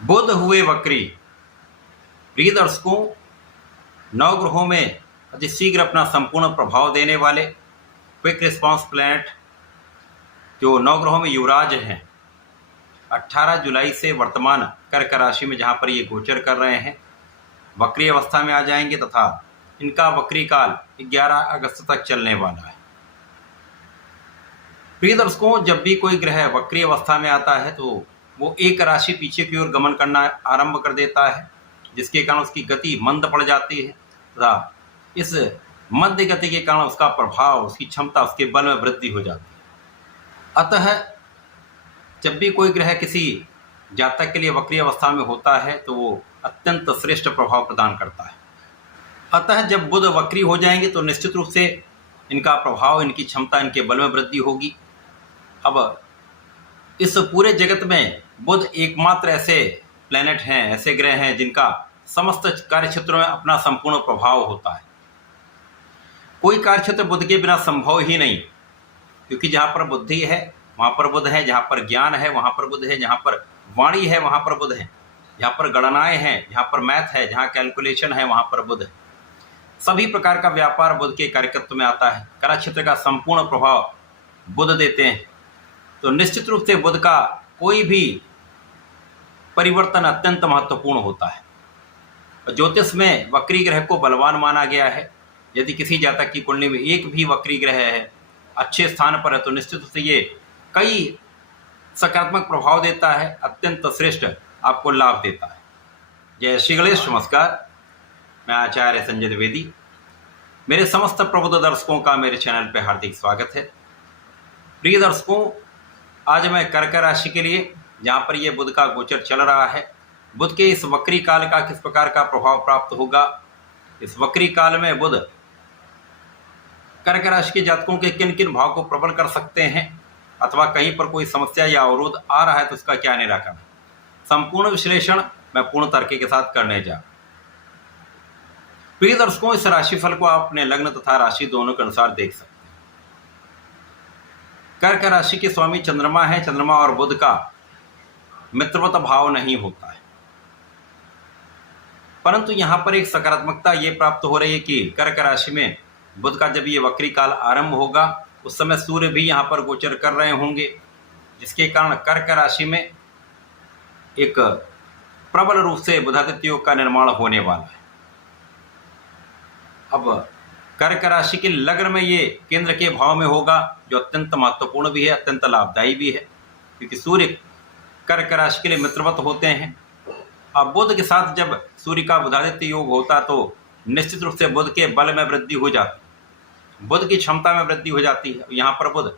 बुध हुए वक्री। प्रिय दर्शकों, नवग्रहों में अति शीघ्र अपना संपूर्ण प्रभाव देने वाले क्विक रिस्पांस प्लैनेट जो नवग्रहों में युवराज हैं, 18 जुलाई से वर्तमान कर्क राशि में जहां पर ये गोचर कर रहे हैं, वक्री अवस्था में आ जाएंगे तथा इनका वक्री काल 11 अगस्त तक चलने वाला है। प्रिय दर्शकों, जब भी कोई ग्रह वक्री अवस्था में आता है तो वो एक राशि पीछे की ओर गमन करना आरंभ कर देता है, जिसके कारण उसकी गति मंद पड़ जाती है तथा इस मंद गति के कारण उसका प्रभाव, उसकी क्षमता, उसके बल में वृद्धि हो जाती है। अतः जब भी कोई ग्रह किसी जातक के लिए वक्री अवस्था में होता है तो वो अत्यंत श्रेष्ठ प्रभाव प्रदान करता है। अतः जब बुध वक्री हो जाएंगे तो निश्चित रूप से इनका प्रभाव, इनकी क्षमता, इनके बल में वृद्धि होगी। अब इस पूरे जगत में बुध एकमात्र ऐसे प्लैनेट हैं, ऐसे ग्रह हैं जिनका समस्त कार्य क्षेत्रों में अपना संपूर्ण प्रभाव होता है। कोई कार्य क्षेत्र बुध के बिना संभव ही नहीं, क्योंकि जहाँ पर बुद्धि है वहाँ पर बुध है, जहाँ पर ज्ञान है वहाँ पर बुध है, जहाँ पर वाणी है वहाँ पर बुध है, जहाँ पर गणनाएं हैं, जहाँ पर मैथ है, जहाँ कैलकुलेशन है वहाँ पर बुध है। सभी प्रकार का व्यापार बुध के कार्यकत्व में आता है। कला क्षेत्र का संपूर्ण प्रभाव बुध देते हैं। तो निश्चित रूप से बुध का कोई भी परिवर्तन अत्यंत महत्वपूर्ण होता है। ज्योतिष में वक्री ग्रह को बलवान माना गया है। यदि किसी जातक की कुंडली में एक भी वक्री ग्रह है, अच्छे स्थान पर है, तो निश्चित रूप से ये कई सकारात्मक प्रभाव देता है, अत्यंत श्रेष्ठ आपको लाभ देता है। जय श्री गणेश। नमस्कार, मैं आचार्य संजय द्विवेदी। मेरे समस्त प्रबुद्ध दर्शकों का मेरे चैनल पर हार्दिक स्वागत है। प्रिय दर्शकों, आज मैं कर्क राशि के लिए, जहाँ पर यह बुध का गोचर चल रहा है, बुध के इस वक्री काल का किस प्रकार का प्रभाव प्राप्त होगा, इस वक्री काल में बुध कर्क राशि के जातकों के किन किन भाव को प्रबल कर सकते हैं, अथवा कहीं पर कोई समस्या या अवरोध आ रहा है तो उसका क्या निराकरण, संपूर्ण विश्लेषण मैं पूर्ण तर्क के साथ करने जा। प्रिय दर्शकों, इस राशिफल को आप अपने लग्न तथा राशि दोनों के अनुसार देख सकते हैं। कर्क राशि के स्वामी चंद्रमा है। चंद्रमा और बुध का मित्रवत भाव नहीं होता है, परंतु यहां पर एक सकारात्मकता ये प्राप्त हो रही है कि कर्क राशि में बुध का जब ये वक्री काल आरंभ होगा उस समय सूर्य भी यहां पर गोचर कर रहे होंगे, जिसके कारण कर्क राशि में एक प्रबल रूप से बुधादित्य योग का निर्माण होने वाला है। अब कर्क राशि के लग्न में ये केंद्र के भाव में होगा, जो अत्यंत महत्वपूर्ण भी है, अत्यंत लाभदायी भी है, क्योंकि सूर्य कर्क राशि के लिए मित्रवत होते हैं। अब बुध के साथ जब सूर्य का बुधादित्य योग होता तो निश्चित रूप से बुध के बल में वृद्धि हो जाती, बुध की क्षमता में वृद्धि हो जाती है। यहाँ पर बुध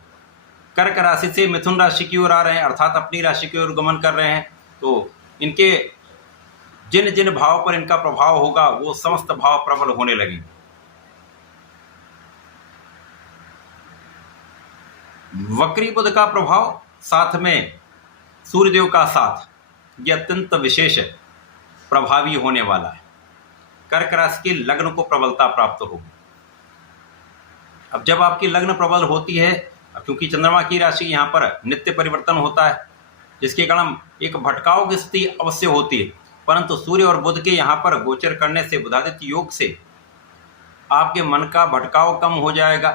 कर्क राशि से मिथुन राशि की ओर आ रहे हैं, अर्थात अपनी राशि की ओर गमन कर रहे हैं, तो इनके जिन जिन भाव पर इनका प्रभाव होगा वो समस्त भाव प्रबल होने लगेंगे। वक्री बुध का प्रभाव साथ में सूर्यदेव का साथ, ये अत्यंत विशेष प्रभावी होने वाला है। कर्क राशि के लग्न को प्रबलता प्राप्त होगी। अब जब आपकी लग्न प्रबल होती है, क्योंकि चंद्रमा की राशि यहाँ पर नित्य परिवर्तन होता है, जिसके कारण एक भटकाव की स्थिति अवश्य होती है, परंतु सूर्य और बुध के यहाँ पर गोचर करने से, बुधादित्य योग से आपके मन का भटकाव कम हो जाएगा,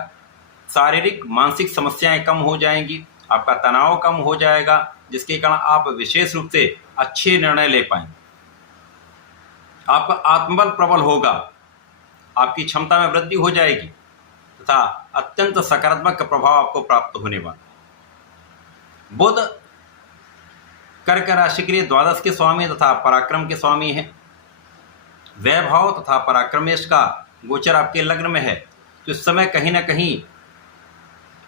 शारीरिक मानसिक समस्याएं कम हो जाएंगी, आपका तनाव कम हो जाएगा, जिसके कारण आप विशेष रूप से अच्छे निर्णय ले पाएंगे। आपका आत्मबल प्रबल होगा, आपकी क्षमता में वृद्धि हो जाएगी तथा अत्यंत सकारात्मक प्रभाव आपको प्राप्त होने वाला। बुध कर्क राशि के लिए द्वादश के स्वामी तथा पराक्रम के स्वामी हैं। वैभव तथा पराक्रमेश का गोचर आपके लग्न में है, तो इस समय कहीं ना कहीं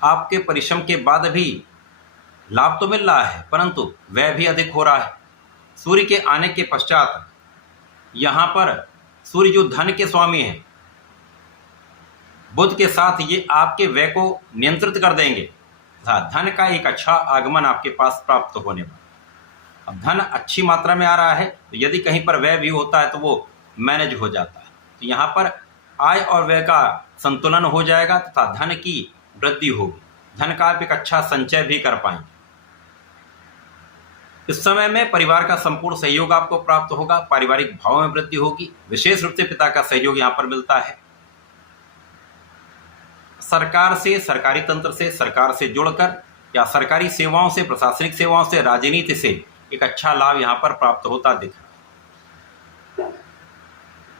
आपके परिश्रम के बाद भी लाभ तो मिल रहा है, परंतु व्यय भी अधिक हो रहा है। सूर्य के आने के पश्चात यहाँ पर सूर्य जो धन के स्वामी हैं, बुध के साथ ये आपके व्यय को नियंत्रित कर देंगे तथा धन का एक अच्छा आगमन आपके पास प्राप्त होने वाला। अब धन अच्छी मात्रा में आ रहा है, तो यदि कहीं पर व्यय भी होता है तो वो मैनेज हो जाता है। तो यहाँ पर आय और व्यय का संतुलन हो जाएगा तथा धन की वृद्धि होगी, धन का आप एक अच्छा संचय भी कर पाएंगे। इस समय में परिवार का संपूर्ण सहयोग आपको प्राप्त होगा, पारिवारिक भाव में वृद्धि होगी, विशेष रूप से पिता का सहयोग यहाँ पर मिलता है। सरकार से, सरकारी तंत्र से, सरकार से जुड़कर या सरकारी सेवाओं से, प्रशासनिक सेवाओं से, राजनीति से एक अच्छा लाभ यहाँ पर प्राप्त होता दिख रहा है।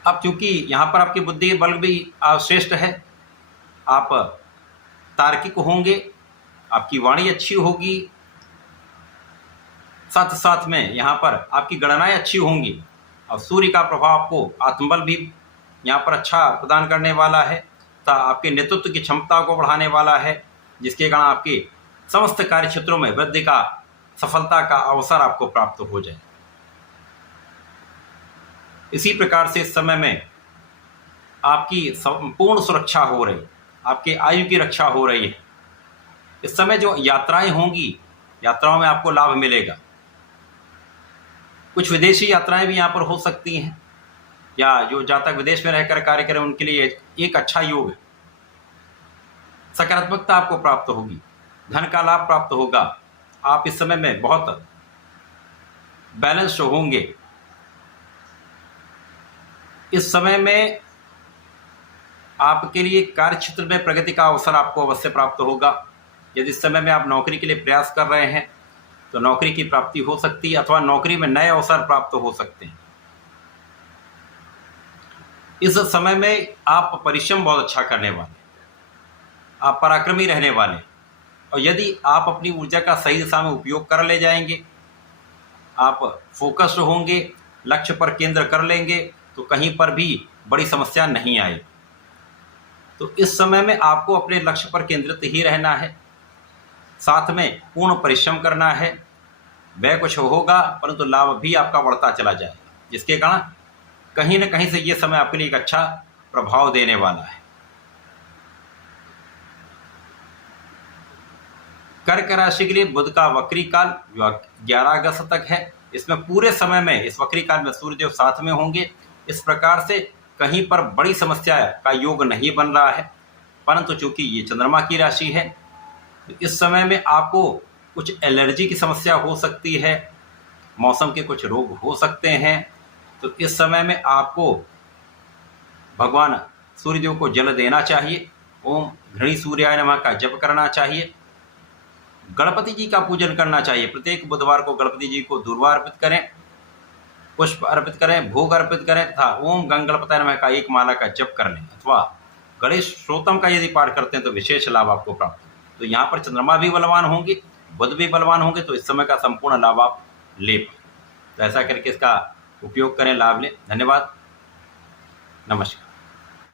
अब क्योंकि यहाँ पर आपकी बुद्धि बल भी श्रेष्ठ है, आप तार्किक होंगे, आपकी वाणी अच्छी होगी, साथ साथ में यहाँ पर आपकी गणनाएं अच्छी होंगी और सूर्य का प्रभाव आपको आत्मबल भी यहाँ पर अच्छा प्रदान करने वाला है तथा आपके नेतृत्व की क्षमता को बढ़ाने वाला है, जिसके कारण आपके समस्त कार्य क्षेत्रों में वृद्धि का, सफलता का अवसर आपको प्राप्त हो जाए। इसी प्रकार से इस समय में आपकी संपूर्ण सुरक्षा हो रही, आपके आयु की रक्षा हो रही है। इस समय जो यात्राएं होंगी, यात्राओं में आपको लाभ मिलेगा। कुछ विदेशी यात्राएं भी यहाँ पर हो सकती हैं, या जो जातक विदेश में रहकर कार्य करें उनके लिए एक अच्छा योग है। सकारात्मकता आपको प्राप्त होगी, धन का लाभ प्राप्त होगा। आप इस समय में बहुत बैलेंस्ड होंगे। इस समय में आपके लिए कार्य क्षेत्र में प्रगति का अवसर आपको अवश्य प्राप्त होगा। यदि इस समय में आप नौकरी के लिए प्रयास कर रहे हैं तो नौकरी की प्राप्ति हो सकती है, अथवा नौकरी में नए अवसर प्राप्त हो सकते हैं। इस समय में आप परिश्रम बहुत अच्छा करने वाले, आप पराक्रमी रहने वाले, और यदि आप अपनी ऊर्जा का सही दिशा में उपयोग कर ले जाएंगे, आप फोकस्ड होंगे, लक्ष्य पर केंद्र कर लेंगे, तो कहीं पर भी बड़ी समस्या नहीं आएगी। तो इस समय में आपको अपने लक्ष्य पर केंद्रित ही रहना है, साथ में पूर्ण परिश्रम करना है। वह कुछ होगा परंतु लाभ भी आपका बढ़ता चला जाएगा, जिसके कारण कहीं न कहीं से ये समय आपके लिए एक अच्छा प्रभाव देने वाला है। कर्क राशि के लिए बुध का वक्री काल जो 11 अगस्त तक है, इसमें पूरे समय में इस वक्री काल में सूर्यदेव साथ में होंगे। इस प्रकार से कहीं पर बड़ी समस्या का योग नहीं बन रहा है, परंतु चूंकि ये चंद्रमा की राशि है, तो इस समय में आपको कुछ एलर्जी की समस्या हो सकती है, मौसम के कुछ रोग हो सकते हैं। तो इस समय में आपको भगवान सूर्यदेव को जल देना चाहिए, ओम घृणी सूर्याय नमः का जप करना चाहिए, गणपति जी का पूजन करना चाहिए। प्रत्येक बुधवार को गणपति जी को दूर्वा अर्पित करें, पुष्प अर्पित करें, भोग अर्पित करें तथा ओम गंगणपताय नमः का एक माला का जप कर लें, अथवा गणेश स्तोत्रम का यदि पाठ करते हैं तो विशेष लाभ आपको प्राप्त हो। तो यहाँ पर चंद्रमा भी बलवान होंगे, बुध भी बलवान होंगे, तो इस समय का संपूर्ण लाभ आप ले पाए। तो ऐसा करके इसका उपयोग करें, लाभ लें। धन्यवाद, नमस्कार।